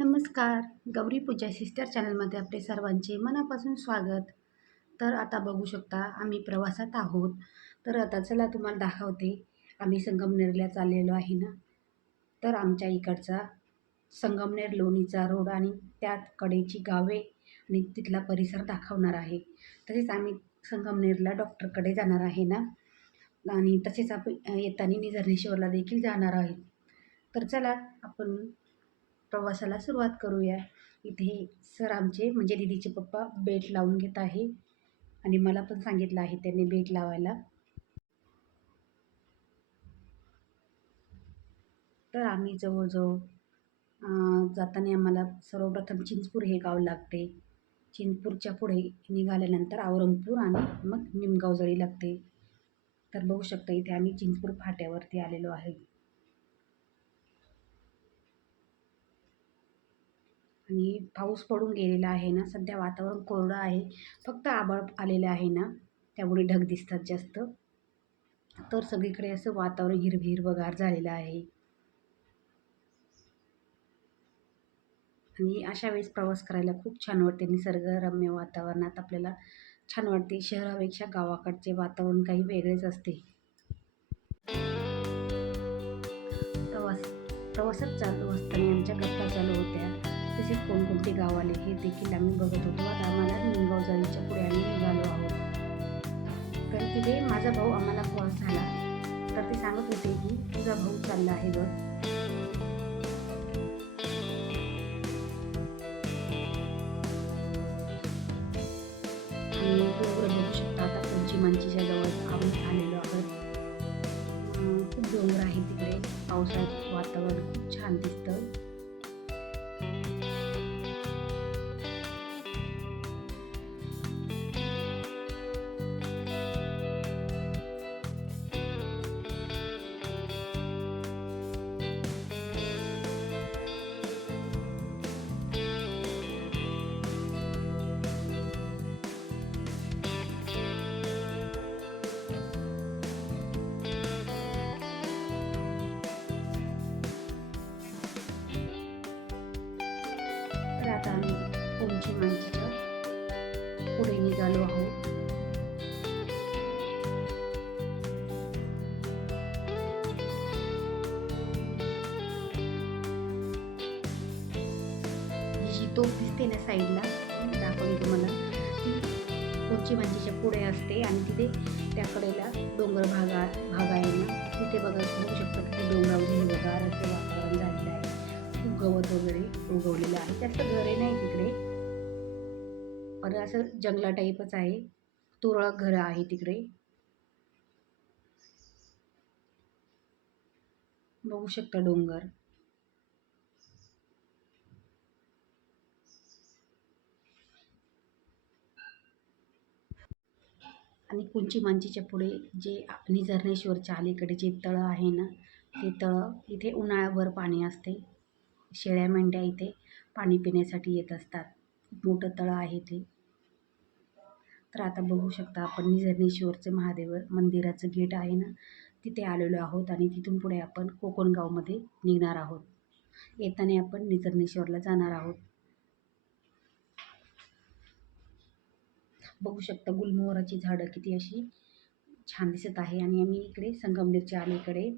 नमस्कार. गौरी पूजा सिस्टर चॅनलमध्ये आपले सर्वांचे मनापासून स्वागत. तर आता बघू शकता आम्ही प्रवासात आहोत. तर आता चला तुम्हाला दाखवते आम्ही संगमनेरला चाललेलो आहे ना? तर आमच्या इकडचा संगमनेर लोणीचा रोड आणि त्यात कडेची गावे आणि तिथला परिसर दाखवणार आहे. तसेच आम्ही संगमनेरला डॉक्टरकडे जाणार आहे ना? आणि तसेच आपण येताना निझर्णेश्वरला देखील जाणार आहे. तर चला आपण प्रवासाला सुरुवात करूया. इथे सर आमचे म्हणजे दिदीचे पप्पा बेट लावून घेत आहे. आणि मला पण सांगितलं आहे त्यांनी बेट लावायला. तर आम्ही जवळजवळ जाताना आम्हाला सर्वप्रथम चिंचपूर हे गाव लागते. चिंचपूरच्या पुढे निघाल्यानंतर औरंगपूर आणि मग निमगाव जळी लागते. तर बघू शकता इथे आम्ही चिंचपूर फाट्यावरती आलेलो आहे. आणि पाऊस पडून गेलेला आहे ना सध्या वातावरण कोरडं आहे. फक्त आभाळ आलेलं आहे ना त्यामुळे ढग दिसतात जास्त. तर सगळीकडे असं वातावरण हिरवी हिरवगार झालेलं आहे. आणि अशा वेळेस प्रवास करायला खूप छान वाटते. निसर्गरम्य वातावरणात आपल्याला छान वाटते. शहरापेक्षा गावाकडचे वातावरण काही वेगळेच असते. प्रवास प्रवासात चालू असताना आमच्या गप्पा चालू होत्या ते गाव आले हे देखील आम्ही बघत होतो. आता आम्हाला निमगाव जाळीच्या पुढे आम्ही निघालो आहोत. तर तिथे माझा भाऊ आम्हाला कॉल झाला. तर ते सांगत होते की तुझा भाऊ चालला आहे बघ. आणि बघू शकता आता जवळ आम्ही आलेलो आहोत. खूप डोंगर आहे तिकडे पावसाळ्यात. जी तोफ दिसते ना साईडला दाखवली तुम्हाला ती उंची मांचीच्या पुढे असते आणि तिथे त्या कडेला डोंगर भागा भाग आहे ना. तिथे बघा बघू शकता तिथे डोंगरावर हिरवगार असं वातावरण झालेलं आहे. खूप गवत वगैरे उगवलेलं आहे. जास्त घरे नाही तिकडे. पण असं जंगला टाईपच आहे. तुरळक घरं आहे तिकडे. बघू शकता डोंगर. आणि कुंची मांचीच्या पुढे जे निझर्णेश्वरच्या अलीकडे जे तळं आहे ना ते तळं इथे उन्हाळ्याभर पाणी असते. शेळ्या मेंढ्या इथे पाणी पिण्यासाठी येत असतात. खूप मोठं तळं आहे ते. तर आता बघू शकता आपण निझर्णेश्वरचं महादेव मंदिराचं गेट आहे ना तिथे आलेलो आहोत आणि तिथून पुढे आपण कोकणगावमध्ये निघणार आहोत. येताना आपण निझर्णेश्वरला जाणार आहोत. बघू शकता गुलमोहराची झाडं किती अशी छान दिसत आहे. आणि आम्ही इकडे संगमनेरच्या अलीकडे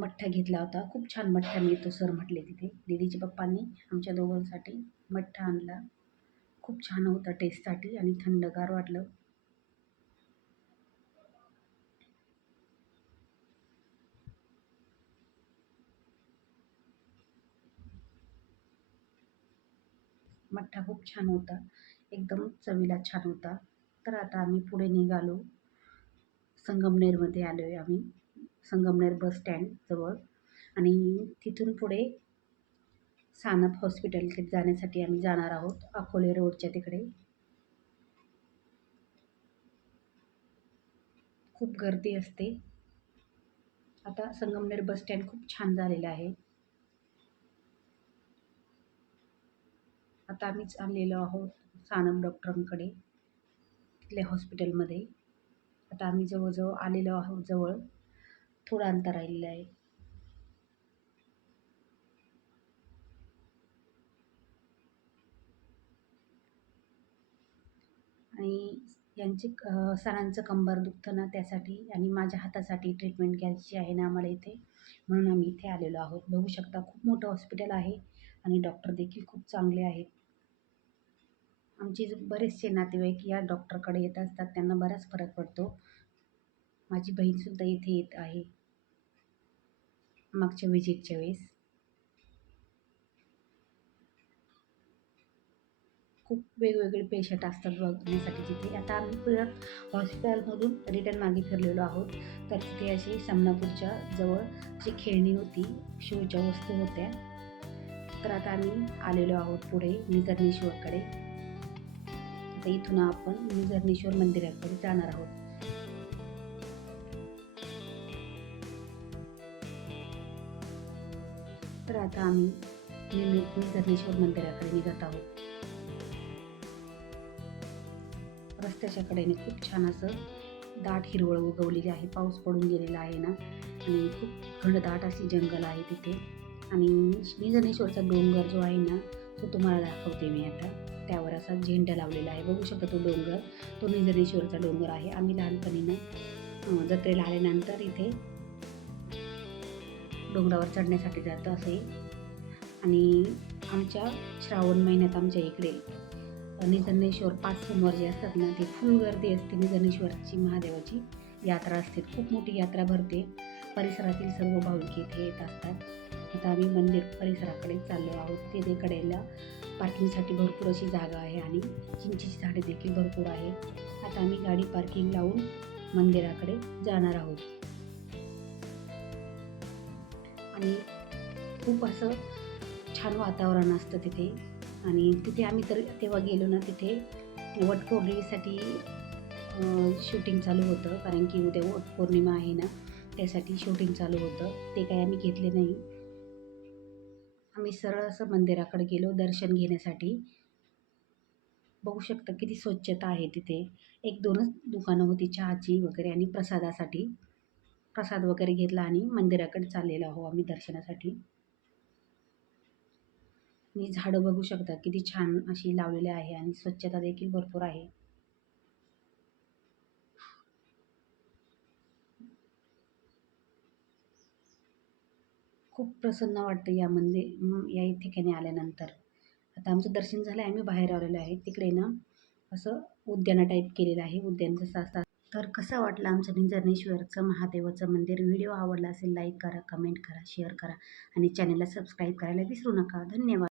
मठ्ठा घेतला होता. खूप छान मठ्ठा मिळतो सर म्हटले तिथे. दिदीच्या पप्पांनी आमच्या दोघांसाठी मठ्ठा आणला. खूप छान होता टेस्टसाठी आणि थंडगार वाटलं. मठ्ठा खूप छान होता. एकदम चवीला छान होता. तर आता आम्ही पुढे निघालो. संगमनेरमध्ये आलो आहे आम्ही. संगमनेर बस स्टँडजवळ आणि तिथून पुढे सानप हॉस्पिटलकडे जाण्यासाठी आम्ही जाणार आहोत. अकोले रोडच्या तिकडे. खूप गर्दी असते. आता संगमनेर बस स्टँड खूप छान झालेलं आहे. आता आम्ही आणलेलो आहोत. सानप डॉक्टरांकडे तिथल्या हॉस्पिटलमध्ये. आता आम्ही जवळजवळ आलेलो आहोत जवळ थोडं अंतर राहिलेलं आहे. आणि यांचे सरांचं कंबर दुखतं ना त्यासाठी आणि माझ्या हातासाठी ट्रीटमेंट घ्यायची आहे ना आम्हाला इथे म्हणून आम्ही इथे आलेलो आहोत. बघू शकता खूप मोठं हॉस्पिटल आहे आणि डॉक्टर देखील खूप चांगले आहेत. आमचे बरेचसे नातेवाईक या डॉक्टरकडे येत असतात त्यांना बराच फरक पडतो. माझी बहीणसुद्धा इथे येत आहे. मागच्या विजिटच्या वेळेस. खूप वेगवेगळे पेशंट असतात बघण्यासाठी तिथे. आता आम्ही परत हॉस्पिटलमधून रिटर्न मागे फिरलेलो आहोत. तर तिथे अशी समनापूरच्या जवळ जी खेळणी होती शोच्या वस्तू होत्या. तर आता आम्ही आलेलो आहोत पुढे निजरनेश्वरकडे आता इथून आपण झरणेश्वर मंदिराकडे जाणार आहोत. तर आता आम्ही झरणेश्वर मंदिराकडे निघत आहोत. रस्त्याच्या कडेने खूप छान असं दाट हिरवळ उगवलेली आहे. पाऊस पडून गेलेला आहे ना? आणि खूप घनदाट अशी जंगल आहे तिथे. आणि निजनेश्वरचा डोंगर जो आहे ना तो तुम्हाला दाखवते मी आता. त्यावर असा झेंडा लावलेला आहे. बघू शकता तो डोंगर. तो निजनेश्वरचा डोंगर आहे. आम्ही लहानपणीनं जत्रेला आल्यानंतर इथे डोंगरावर चढण्यासाठी जातो असे. आणि आमच्या श्रावण महिन्यात आमच्या इकडे निजनेश्वर पाच सोमवार जे असतात ना ते फुल गर्दी असते निजनेश्वरची महादेवाची. यात्रा असते. खूप मोठी यात्रा भरते. परिसरातील सर्व भाविक इथे येत असतात. आता आम्ही मंदिर परिसराकडे चाललो आहोत. तिथे कडेला पार्किंगसाठी भरपूर अशी जागा आहे आणि चिंचेची झाडे देखील भरपूर आहे आता आम्ही गाडी पार्किंग लावून मंदिराकडे जाणार आहोत. आणि खूप असं छान वातावरण असतं तिथे. आणि तिथे आम्ही तर तेव्हा गेलो ना तिथे वटपौर्णिमेसाठी शूटिंग चालू होतं. कारण की उद्या वटपौर्णिमा आहे ना त्यासाठी शूटिंग चालू होतं. ते काही आम्ही घेतले नाही. आम्ही सरळ असं मंदिराकडे गेलो दर्शन घेण्यासाठी. बघू शकता किती स्वच्छता आहे तिथे. एक दोनच दुकानं होती चहाची वगैरे आणि प्रसादासाठी. प्रसाद वगैरे घेतला आणि मंदिराकडे चाललेलो आहो आम्ही दर्शनासाठी. आणि झाडं बघू शकता किती छान अशी लावलेली आहे आणि स्वच्छता देखील भरपूर आहे. खूप प्रसन्न वाटतं या मंदिर या ठिकाणी आल्यानंतर. आता आमचं दर्शन झालं आहे आम्ही बाहेर आलेलो आहे. तिकडे ना असं उद्याना टाईप केलेलं आहे उद्यान जसं तर कसा वाटला आमचं निंजरनेश्वरचं महादेवाचं मंदिर? व्हिडिओ आवडला असेल लाईक करा कमेंट करा शेअर करा आणि चॅनलला सबस्क्राईब करायला विसरू नका. धन्यवाद.